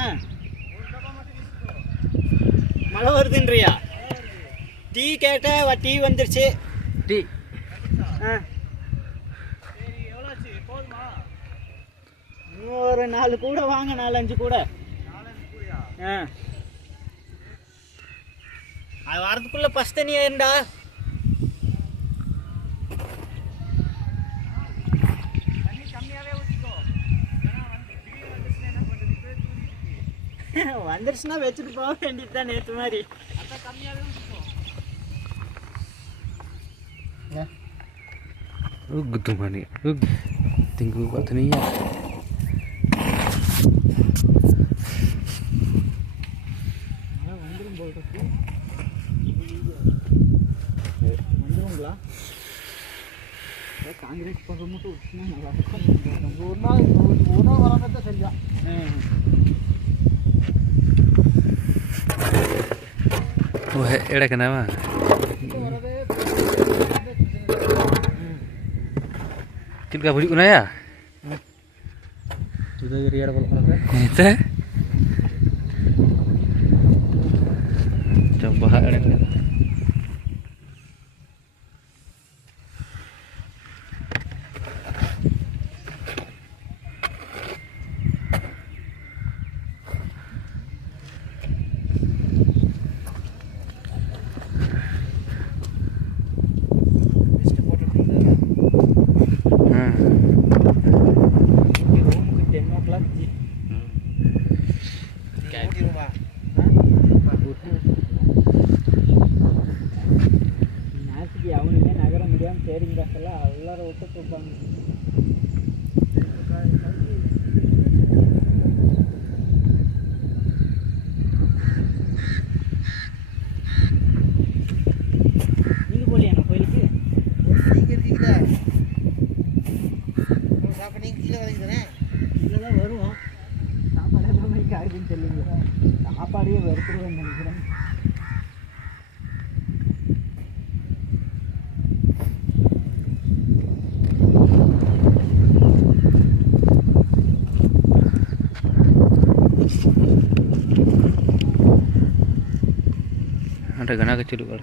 ஏன் மழை வருதுன்றியா? டீ கேட்ட டீ வந்துருச்சு. டீ இன்னும் ஒரு 4 கூட வாங்க, 4-5 கூட. அது வரதுக்குள்ள பஸ் தண்ணி ஏண்டா. வந்துருச்சுன்னா வச்சுட்டு போக வேண்டியதுதான் நேற்று மாதிரி. gitu mani tinggu katanya வந்துரும் போல் இருக்கு. வந்துருங்களா? காங்கிரஸ் பக்கம் மட்டும் விட்டுனா நல்லா இருக்கும். ஒரு நாள் வராமத்தான் சரியா. एड़ा kenapa? Kita beli mana ya? Sudah iriar kalau mana? Itu. Coba ada. நேற்றுக்கு அவனுமே நகர முடியாமல் சேரிங் பஸ்ஸெல்லாம் எல்லாரும் விட்டு இருப்பாங்க. நீங்கள் போலியாண்ணா கோயிலுக்கு? நீங்கள் இருக்கீங்களா? சாப்பாடு நீங்கள் கீழே வரைக்கும் தானே? கீழே தான் வருவோம். சாப்பாடு எல்லாமே காய்க்குன்னு சொல்லுங்க. சாப்பாடையே வெறுத்துருவேன்னு நினைக்கிறேன். ada gana kecil juga.